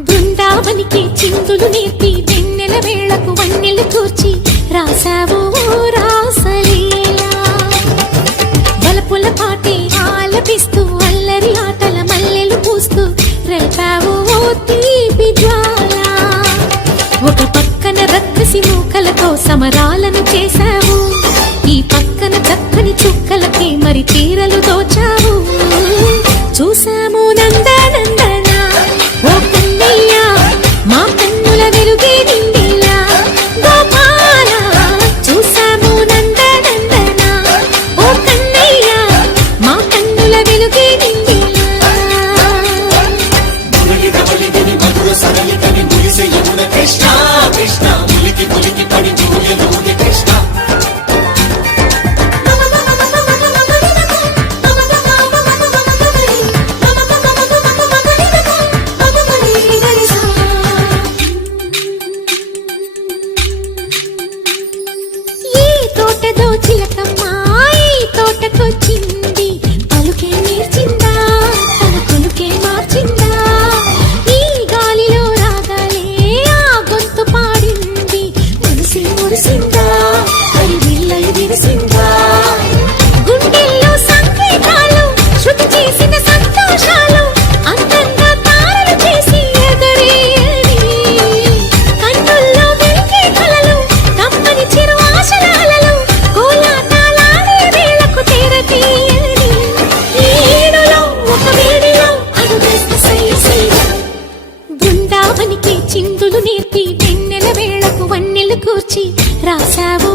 బృందావనికి చిందులు నేర్పి వెన్నెల వేళకు వన్నెలు కూర్చి రాసావు రాసలీలా బలపుల పాటే ఆలపిస్తూ అల్లరి ఆటల మల్లెలు పూస్తూ రేపావు తీపి జ్వాల ఒక పక్కన రక్కసి మూకలతో సమరాలను చేశావు ఈ పక్కన చక్కని చుక్కలకి మరి తీరలు దోచావు చూసాము నందనందన ఓ కన్నయ్య మా కన్నుల వెలుగే నిండిలా గోపాల చూసాము నందనందన ఓ కన్నయ్య మా కన్నుల వెలుగే నిండిలా కృష్ణ కృష్ణ ములికి ములికి పడి జూయలోని కృష్ణ చిలకమ్మా ఈ తోటకొచ్చింది పలుకే నేర్చిందా తన కొలుకే మార్చిందా ఈ గాలిలో రాగాలే ఆ గొంతు పాడింది మనసి మురిసిందా అది విల్లై విరిసిందా గుండెల్లో సంకేతాలు శృతి చేసిన సంతోషాలు అందంగా తారలు చేసి ఎగరేయని కన్నుల్లో వెలిగే కలలు కమ్మని చిరు ఆశలాలలో బృందావనికి చిందులు నేర్పి వెన్నెల వేళకు వన్నెలు కూర్చి రాసావు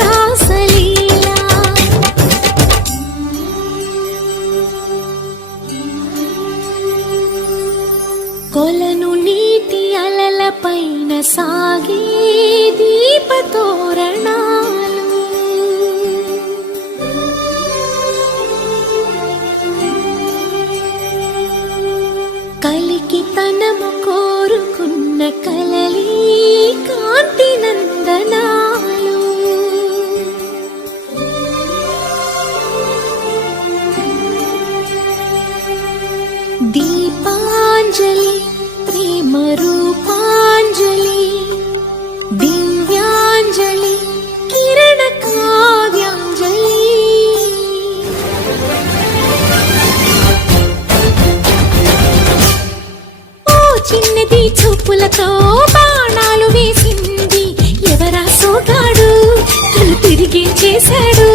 రాసలీలా కొలను నీటి అలల పైన సాగే దీపతోరణాలు కలికి తనము కోరుకున్న కలలి కాంతి నందనాలు దీపాంజలి ప్రేమ రూపాంజలి దివ్యాంజలి కిరణ కావ్యాంజలి చిన్నది చూపులతో బాణాలు వేసింది ఎవరా సోగాడు తను తిరిగి చేశాడు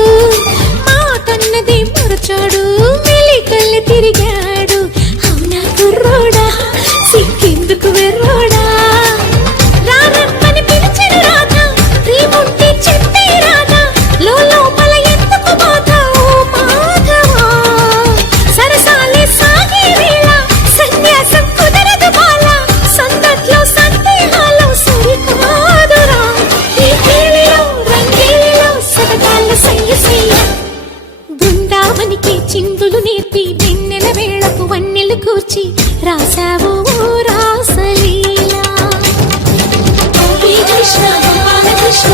మాటన్నది మరచాడు మెలికల్లి తిరిగాడు అవునా కుర్రోడా సిక్కెందుకు వెర్రోడా రారమ్మని పిలిచిన రాధా రీముంటి చెప్పే రాధా లోపల ఎందుకు బాధ ఓ మాధవా సరసాలే సాగే వేళ సన్యాసం కుదరదు బాల సందట్లో సందేహాలు సరికాదురా ఈ కేళిలో రంగేలిలో సరదాల సయ్య సయ్య బృందావనికి చిందులు నేర్పి వెన్నెల వేళకు వన్నెలు కూర్చి రాసావు రాసలీలా కృష్ణ కృష్ణ